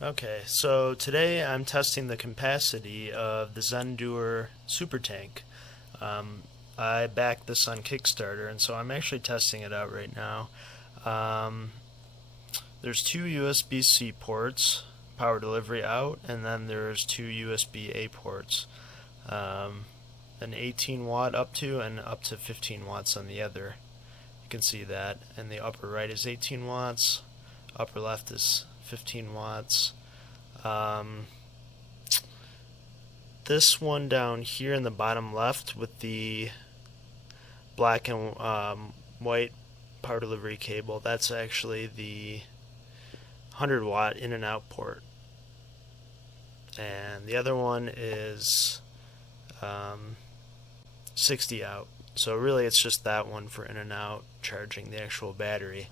Okay, so today I'm testing the capacity of the Zendure Supertank. Um, I backed this on Kickstarter, and so I'm actually testing it out right now. Um, there's two USB-C ports, power delivery out, and then there's two USB-A ports. Um, an 18 watt up to and up to 15 watts on the other. You can see that, and the upper right is 18 watts, upper left is 15 watts. Um, this one down here in the bottom left with the black and white power delivery cable, that's actually the 100 watt in and out port. And the other one is 60 out. So really it's just that one for in and out charging the actual battery.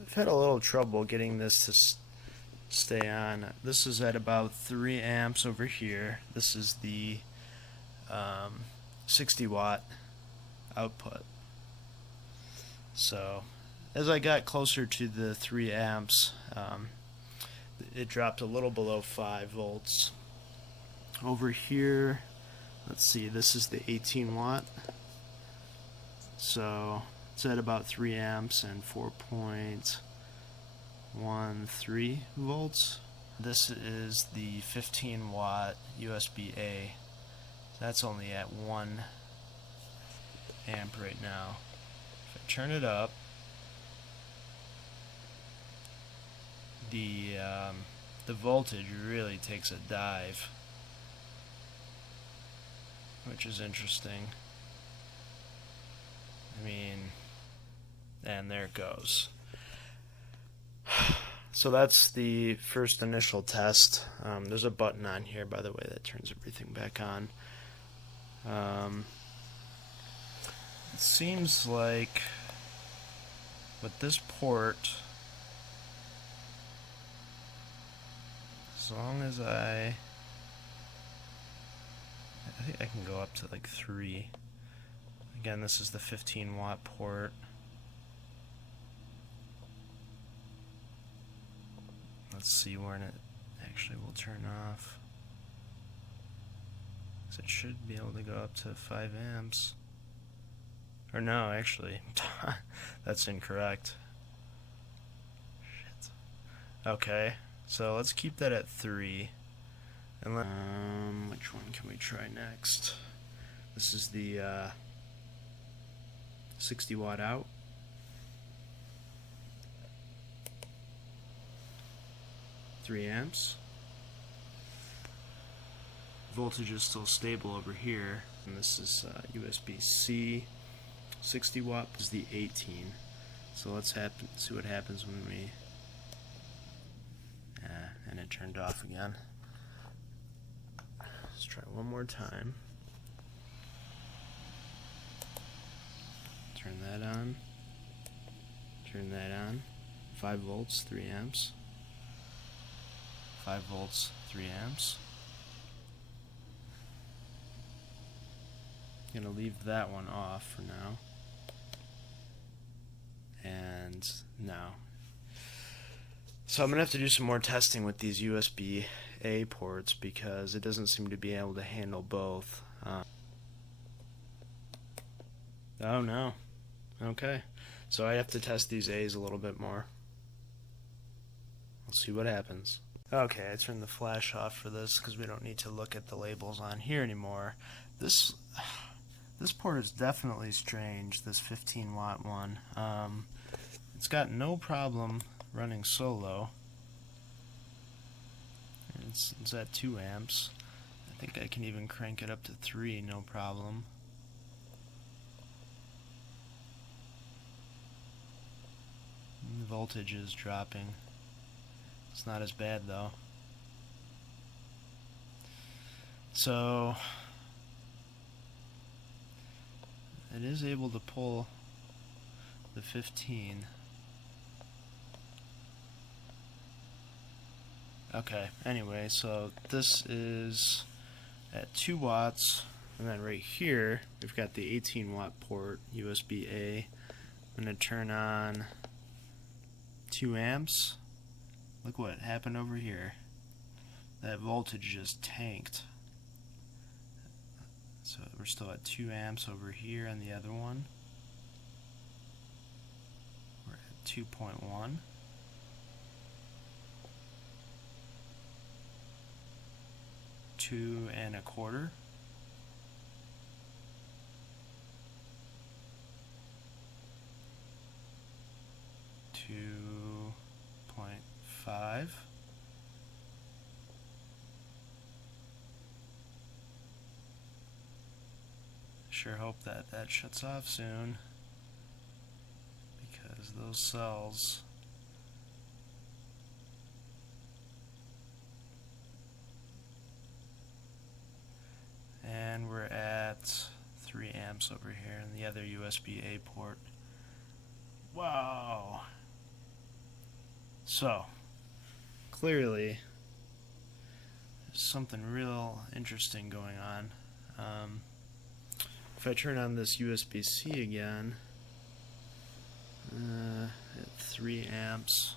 I've had a little trouble getting this to stay on. This is at about 3 amps over here. This is the 60 watt output. So as I got closer to the 3 amps, it dropped a little below 5 volts. Over here, let's see, this is the 18 watt. So it's at about 3 amps and 4.13 volts. This is the 15 watt USB-A. That's only at 1 amp right now. If I turn it up, the voltage really takes a dive, which is interesting. I mean, and there it goes. So that's the first initial test. There's a button on here, by the way, that turns everything back on. It seems like with this port, as long as I think I can go up to like 3. Again, this is the 15 watt port. Let's see when it actually will turn off. So it should be able to go up to 5 amps. Or no, actually, that's incorrect. Shit. Okay, so let's keep that at 3. And which one can we try next? This is the 60 watt out. Three amps. Voltage is still stable over here, and this is USB-C. 60 watt is the 18. So let's see what happens when we. And it turned off again. Let's try one more time. Turn that on. Turn that on. 5 volts, 3 amps. 5 volts, 3 amps. I'm going to leave that one off for now. And now. So I'm going to have to do some more testing with these USB-A ports because it doesn't seem to be able to handle both. Oh no. Okay. So I have to test these A's a little bit more. Let's see what happens. Okay, I turned the flash off for this because we don't need to look at the labels on here anymore. This port is definitely strange, this 15 watt one. It's got no problem running solo. It's at 2 amps. I think I can even crank it up to 3, no problem. And the voltage is dropping. It's not as bad though. So it is able to pull the 15. Okay, anyway, so this is at 2 watts, and then right here we've got the 18 watt port, USB-A. I'm going to turn on 2 amps. Look what happened over here. that voltage just tanked. So we're still at 2 amps over here on the other one. We're at 2.1. 2 1/4. 2.5. Sure hope that shuts off soon, because those cells and we're at 3 amps over here in the other USB-A port. Wow. So clearly there's something real interesting going on. If I turn on this USB-C again, at 3 amps,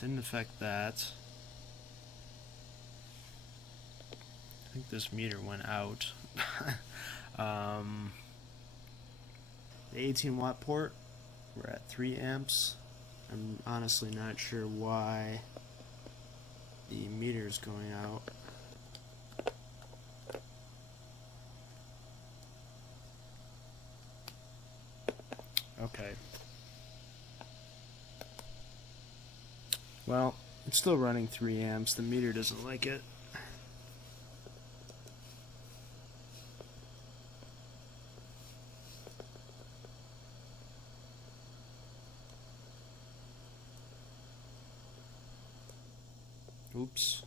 didn't affect that. I think this meter went out. The 18 watt port, we're at 3 amps. I'm honestly not sure why the meter is going out. Okay. Well, it's still running 3 amps. The meter doesn't like it. Oops.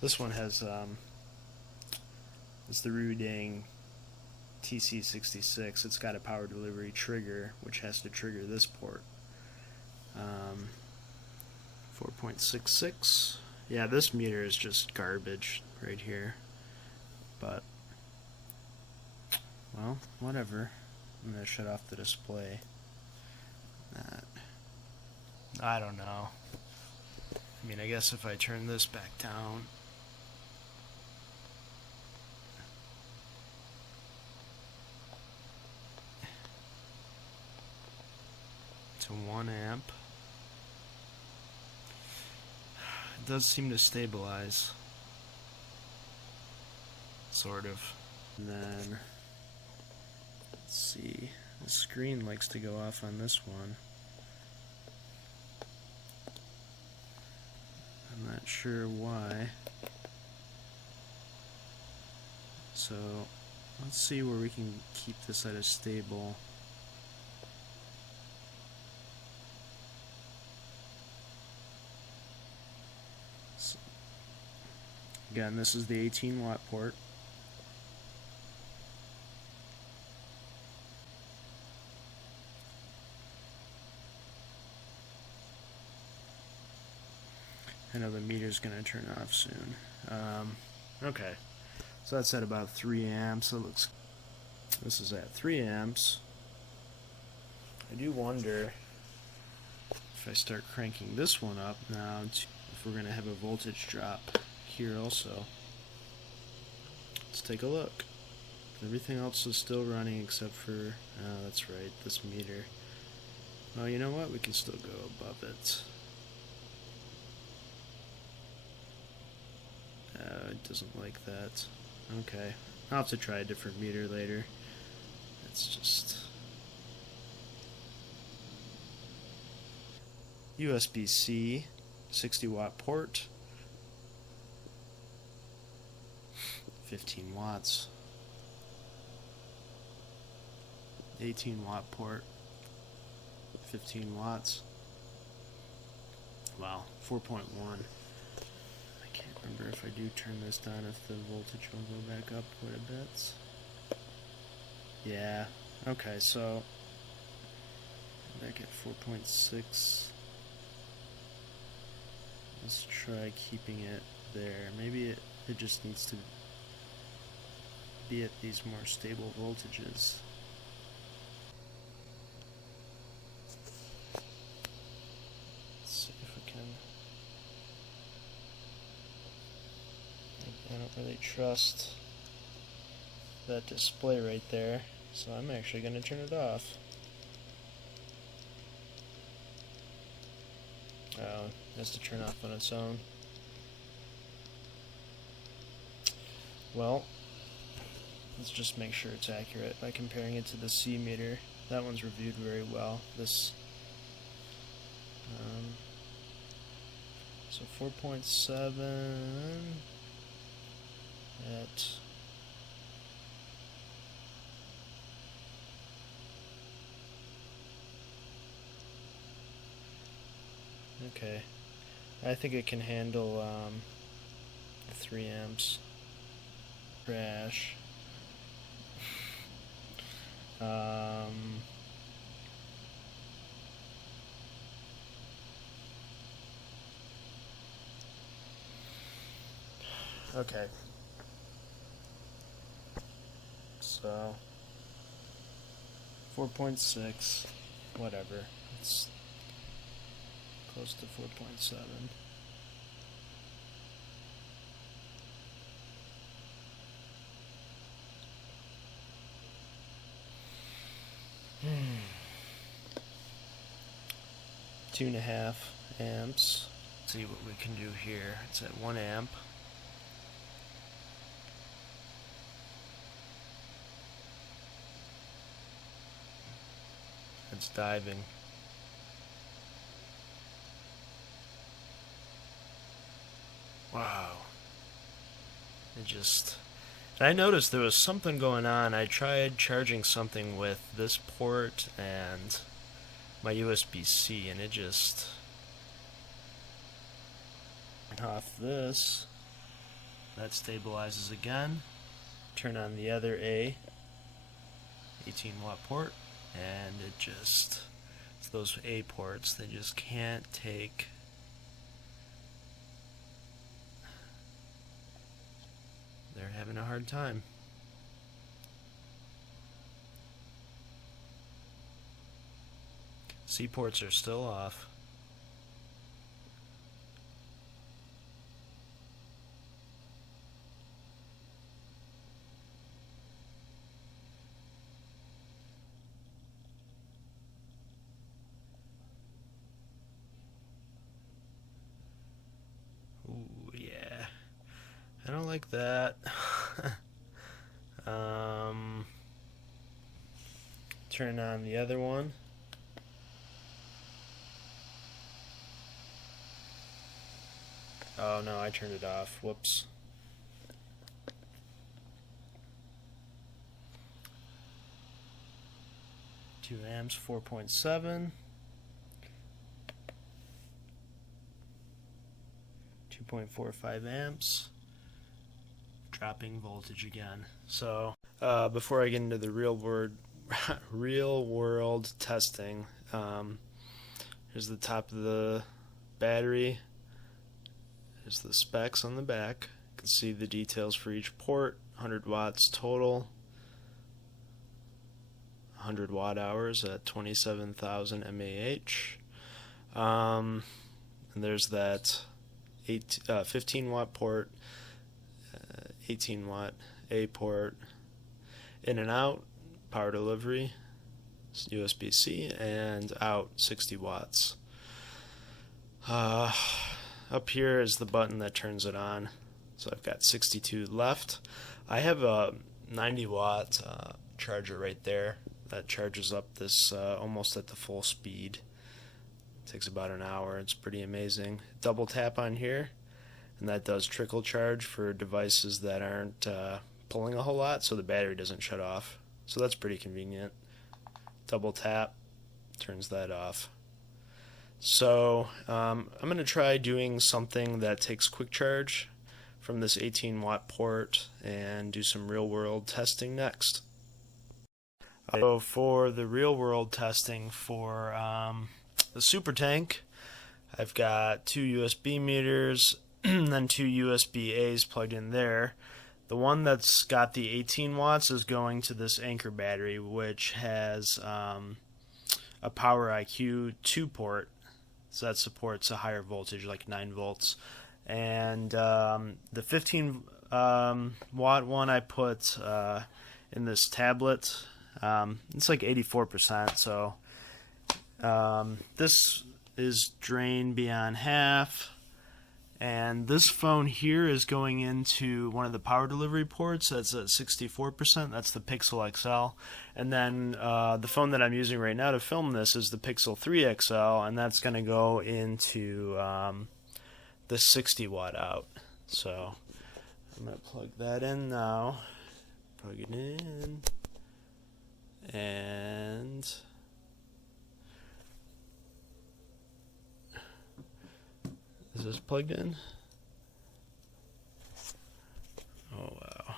This one has it's the Rudang TC66. It's got a power delivery trigger, which has to trigger this port. 4.66. Yeah, this meter is just garbage right here. But, well, whatever. I'm gonna shut off the display. I don't know. I mean, I guess if I turn this back down, to 1 amp, it does seem to stabilize, sort of. And then, let's see, the screen likes to go off on this one. I'm not sure why. So let's see where we can keep this at a stable. So, again, this is the 18 watt port. I know the meter's going to turn off soon. Okay, so that's at about 3 amps. This is at 3 amps. I do wonder if I start cranking this one up now, if we're going to have a voltage drop here also. Let's take a look. Everything else is still running except for, that's right, this meter. Well, you know what? We can still go above it. It doesn't like that. Okay, I'll have to try a different meter later. It's just USB-C, 60 watt port, 15 watts, 18 watt port, 15 watts. Wow, 4.1. Remember, if I do turn this down, if the voltage will go back up quite a bit. Yeah, okay, so back at 4.6. Let's try keeping it there. Maybe it just needs to be at these more stable voltages. trust that display right there, so I'm actually going to turn it off. Oh, it has to turn off on its own. Well, let's just make sure it's accurate by comparing it to the C meter. That one's reviewed very well. This so 4.7 at okay. I think it can handle 3 amps. Crash. Okay. So 4.6, whatever. It's close to 4.7. Two and a half amps. Let's see what we can do here. It's at 1 amp. It's diving. Wow. It just... I noticed there was something going on. I tried charging something with this port and my USB-C, and it just... off this. That stabilizes again. Turn on the other A, 18 watt port, and it just... it's those A ports, they just can't take... they're having a hard time. C ports are still off. Ooh, yeah. I don't like that. Turn on the other one. Oh no, I turned it off. Whoops. Two amps, 4.7. 2.45 amps. Dropping voltage again. So before I get into the real world testing, here's the top of the battery. Here's the specs on the back. You can see the details for each port. 100 watts total. 100 watt hours at 27,000 mAh. And there's that 15 watt port, 18 watt A port, in and out, power delivery, USB-C, and out 60 watts. Up here is the button that turns it on. So I've got 62 left. I have a 90 watt charger right there that charges up this almost at the full speed. It takes about an hour. It's pretty amazing. Double tap on here, and that does trickle charge for devices that aren't pulling a whole lot, so the battery doesn't shut off. So that's pretty convenient. Double tap turns that off. So I'm going to try doing something that takes quick charge from this 18 watt port and do some real world testing next. So for the real world testing for the Supertank, I've got two USB meters and then two USB-A's plugged in there. The one that's got the 18 watts is going to this Anchor battery, which has a Power IQ 2 port. So that supports a higher voltage, like 9 volts. And the 15 watt one I put in this tablet. It's like 84%, so this is drained beyond half. And this phone here is going into one of the power delivery ports. That's at 64%. That's the Pixel XL. And then the phone that I'm using right now to film this is the Pixel 3 XL, and that's going to go into the 60 watt out. So I'm going to plug that in now. Plug it in. And is this plugged in? Oh wow.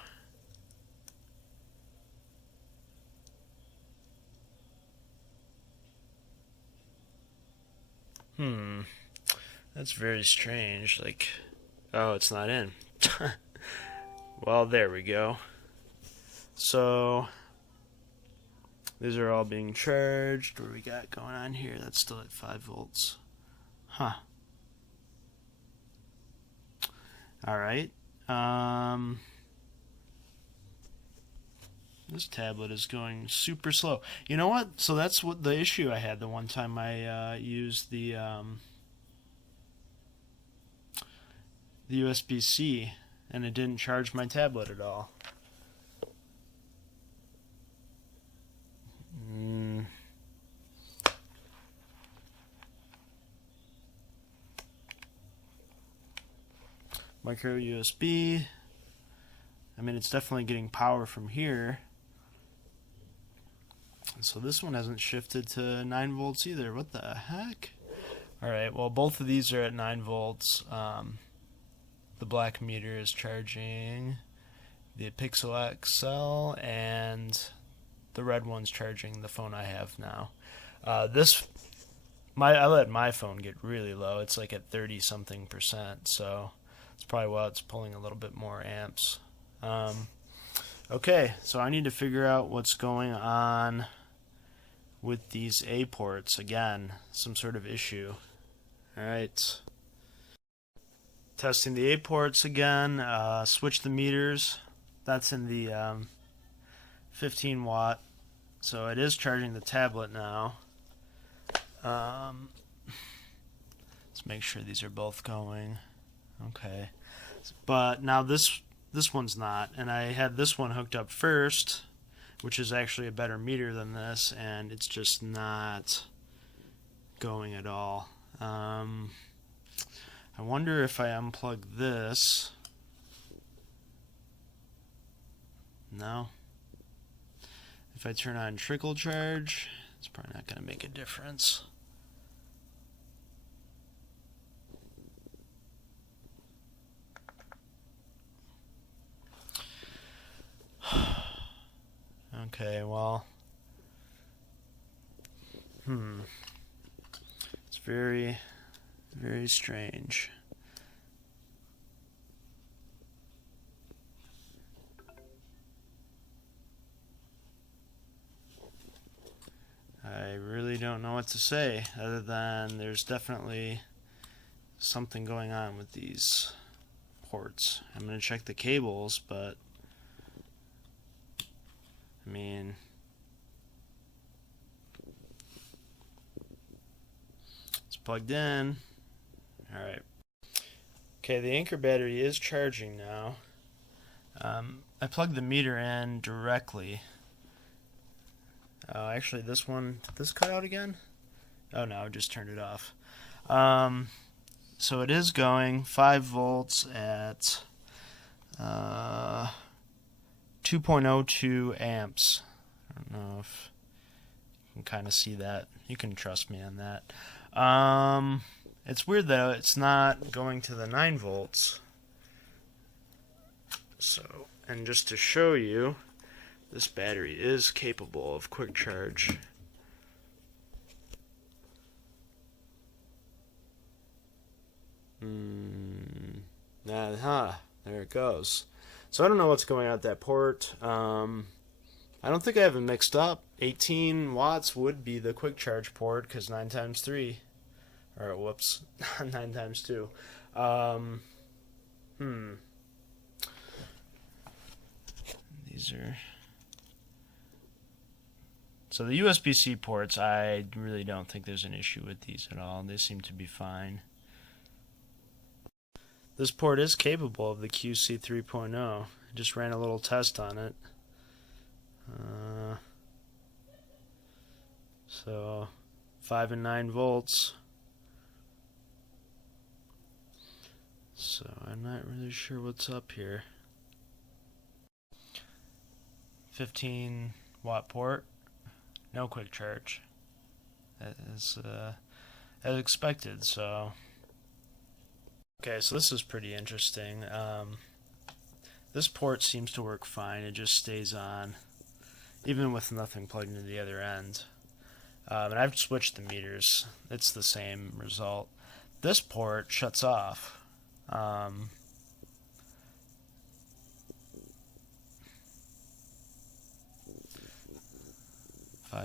That's very strange. Like, oh, it's not in. Well, there we go. So these are all being charged. What do we got going on here? That's still at 5 volts. Huh. Alright. This tablet is going super slow. You know what? So that's what the issue I had the one time I used the USB-C, and it didn't charge my tablet at all. Micro USB. I mean, it's definitely getting power from here. So this one hasn't shifted to 9 volts either. What the heck? Alright, well, both of these are at 9 volts. The black meter is charging the Pixel XL, and the red one's charging the phone I have now. I let my phone get really low. It's like at 30-something%, so it's probably why it's pulling a little bit more amps. Okay, so I need to figure out what's going on with these A ports. Again, some sort of issue. Alright. Testing the A ports again. Switch the meters. That's in the 15 watt. So it is charging the tablet now. Let's make sure these are both going. Okay. But now this one's not, and I had this one hooked up first, which is actually a better meter than this, and it's just not going at all. I wonder if I unplug this. No. If I turn on trickle charge, it's probably not going to make a difference. Okay, well, it's very, very strange. I really don't know what to say other than there's definitely something going on with these ports. I'm going to check the cables, but I mean, it's plugged in. Alright. Okay, the Anchor battery is charging now. I plugged the meter in directly. Actually, this one, did this cut out again? Oh no, I just turned it off. So it is going 5 volts at 2.02 amps. I don't know if you can kind of see that. You can trust me on that. It's weird though, it's not going to the 9 volts. So, and just to show you, this battery is capable of quick charge. There it goes. So I don't know what's going on at that port. I don't think I have it mixed up. 18 watts would be the quick charge port, because 9 times 3, or whoops, 9 times 2. these are... So the USB-C ports, I really don't think there's an issue with these at all. They seem to be fine. This port is capable of the QC 3.0. I just ran a little test on it. So 5 and 9 volts. So I'm not really sure what's up here. 15 watt port, no quick charge, as expected. So okay, so this is pretty interesting. This port seems to work fine. It just stays on even with nothing plugged into the other end. And I've switched the meters. It's the same result. This port shuts off. 5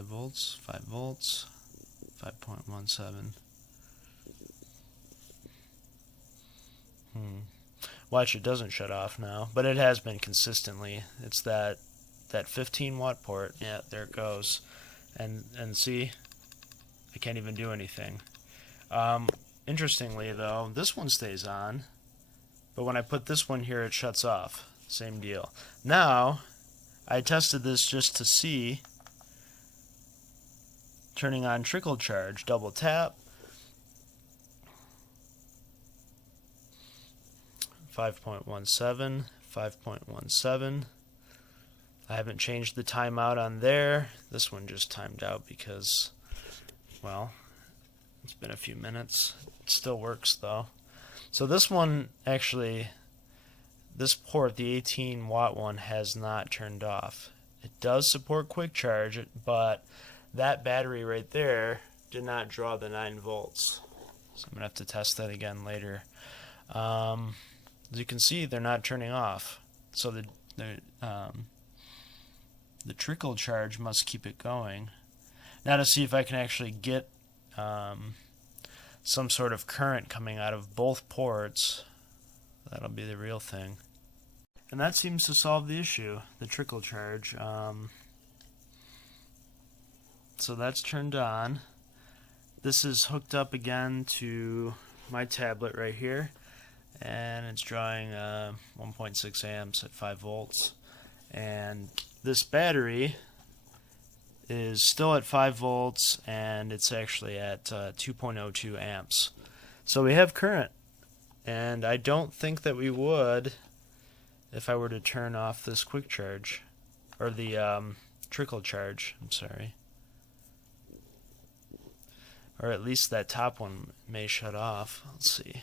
volts, 5 volts, 5.17. Watch, it doesn't shut off now, but it has been consistently. It's that 15 watt port. Yeah, there it goes. And see, I can't even do anything. Interestingly though, this one stays on, but when I put this one here, it shuts off. Same deal. Now, I tested this just to see, turning on trickle charge, double tap, 5.17, 5.17. I haven't changed the timeout on there. This one just timed out because, well, it's been a few minutes. It still works though. So this one actually, this port, the 18 watt one, has not turned off. It does support quick charge, but that battery right there did not draw the 9 volts. So I'm going to have to test that again later. As you can see, they're not turning off. So the trickle charge must keep it going. Now to see if I can actually get some sort of current coming out of both ports, that'll be the real thing. And that seems to solve the issue, the trickle charge. So that's turned on. This is hooked up again to my tablet right here, and it's drawing 1.6 amps at 5 volts. And this battery is still at 5 volts, and it's actually at 2.02 amps. So we have current, and I don't think that we would if I were to turn off this quick charge, or the trickle charge, I'm sorry. Or at least that top one may shut off. Let's see.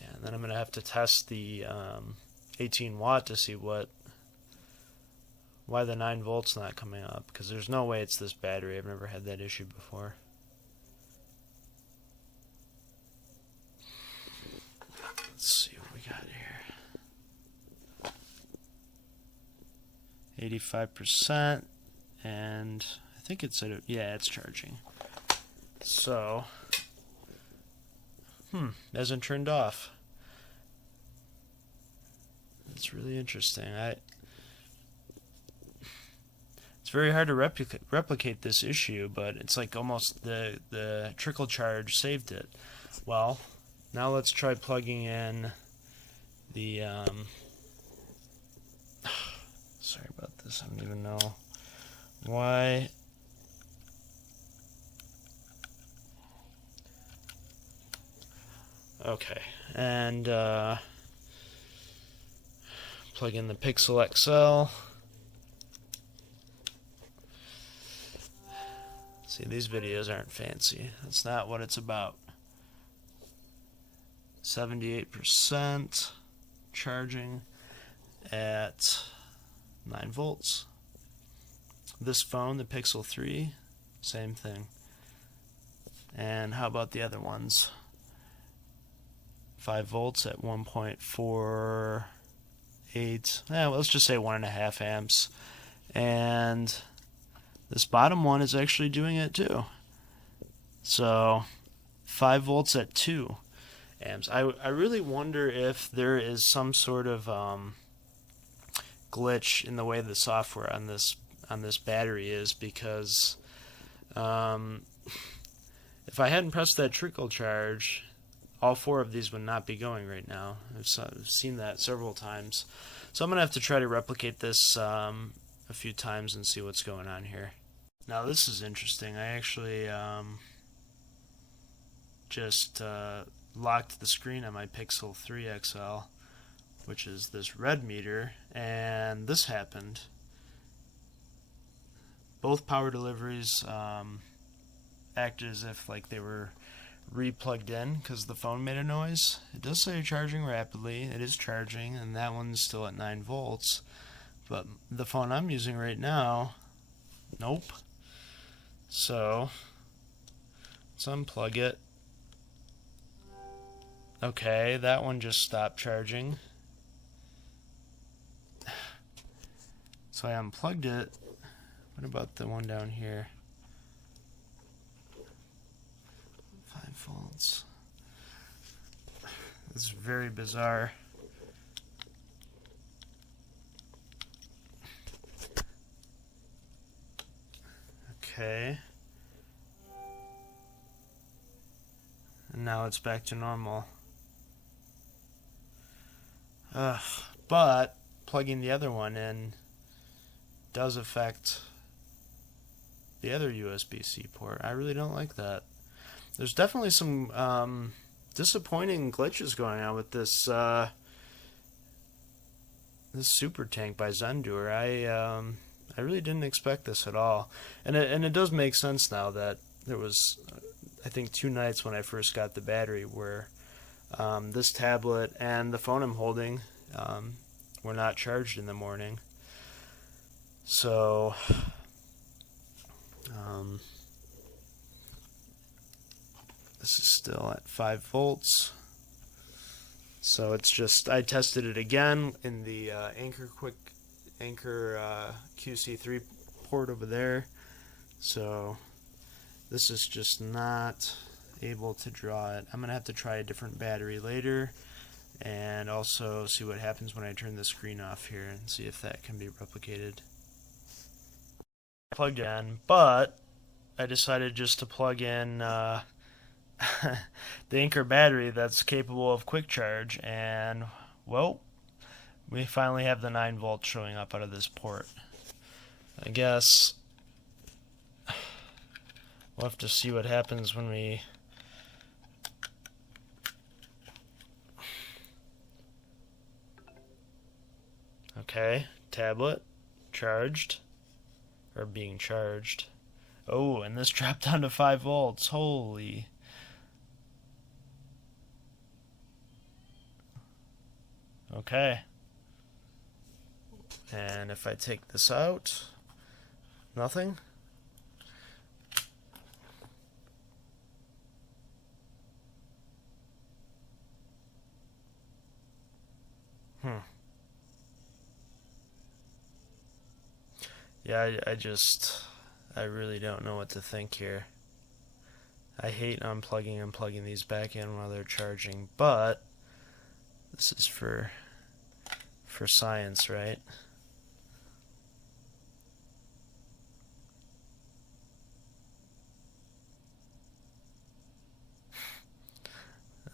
Yeah, and then I'm going to have to test the 18 watt to see why the 9 volts not coming up, because there's no way it's this battery. I've never had that issue before. Let's see what we got here. 85%, and I think it's at yeah, it's charging. So, hasn't turned off. It's really interesting. It's very hard to replicate this issue, but it's like almost the trickle charge saved it. Well, now let's try plugging in the sorry about this, I don't even know why. Okay, and plug in the Pixel XL. See, these videos aren't fancy. That's not what it's about. 78% charging at 9 volts. This phone, the Pixel 3, same thing. And how about the other ones? 5 volts at 1.48. Yeah, let's just say 1.5 amps. And this bottom one is actually doing it too. So 5 volts at 2. amps. I really wonder if there is some sort of glitch in the way the software on this battery is, because if I hadn't pressed that trickle charge, all 4 of these would not be going right now. I've seen that several times. So I'm going to have to try to replicate this a few times and see what's going on here. Now this is interesting. I actually just locked the screen on my Pixel 3 XL, which is this red meter, and this happened. Both power deliveries acted as if like they were re-plugged in because the phone made a noise. It does say charging rapidly. It is charging, and that one's still at 9 volts. But the phone I'm using right now, nope. So let's unplug it. Okay, that one just stopped charging. So I unplugged it. What about the one down here? 5 volts. This is very bizarre. Okay. And now it's back to normal. But plugging the other one in does affect the other USB-C port. I really don't like that. There's definitely some disappointing glitches going on with this this Supertank by Zendure. I really didn't expect this at all, and it does make sense now that there was, I think, 2 nights when I first got the battery where this tablet and the phone I'm holding were not charged in the morning. So this is still at 5 volts. So it's just, I tested it again in the Anchor QC3 port over there. So this is just not able to draw it. I'm going to have to try a different battery later, and also see what happens when I turn the screen off here and see if that can be replicated. Plugged in, but I decided just to plug in the Anchor battery that's capable of quick charge, and well, we finally have the 9 volts showing up out of this port. I guess we'll have to see what happens when we okay, tablet charged, or being charged. Oh, and this dropped down to 5 volts. Holy. Okay. And if I take this out, nothing. Yeah, I really don't know what to think here. I hate unplugging and plugging these back in while they're charging, but this is for science, right?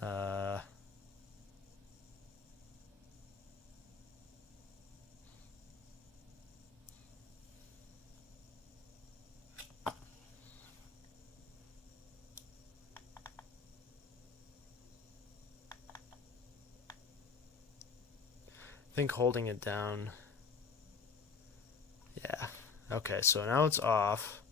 I think holding it down. Yeah. Okay, so now it's off.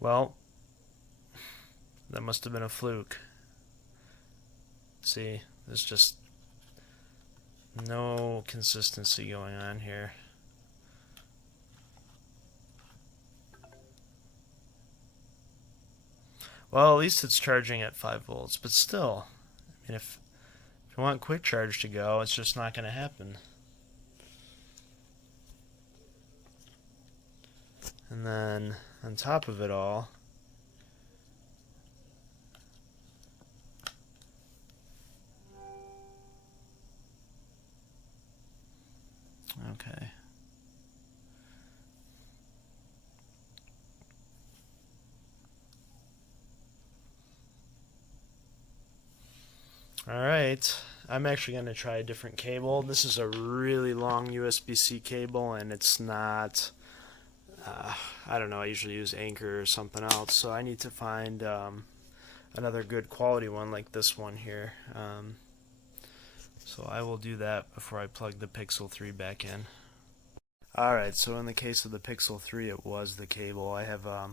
Well, that must have been a fluke. See, there's just no consistency going on here. Well, at least it's charging at 5 volts, but still, And if you want quick charge to go, it's just not going to happen. And then on top of it all, okay. Alright, I'm actually going to try a different cable. This is a really long USB-C cable, and it's not, I don't know, I usually use Anchor or something else, so I need to find another good quality one like this one here. So I will do that before I plug the Pixel 3 back in. Alright, so in the case of the Pixel 3, it was the cable. I have a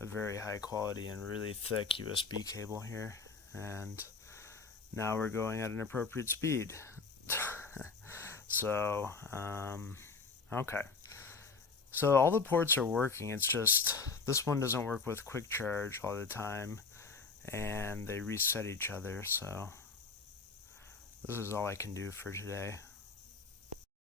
very high quality and really thick USB cable here, and now we're going at an appropriate speed. So, okay. So all the ports are working, it's just this one doesn't work with quick charge all the time, and they reset each other, so this is all I can do for today.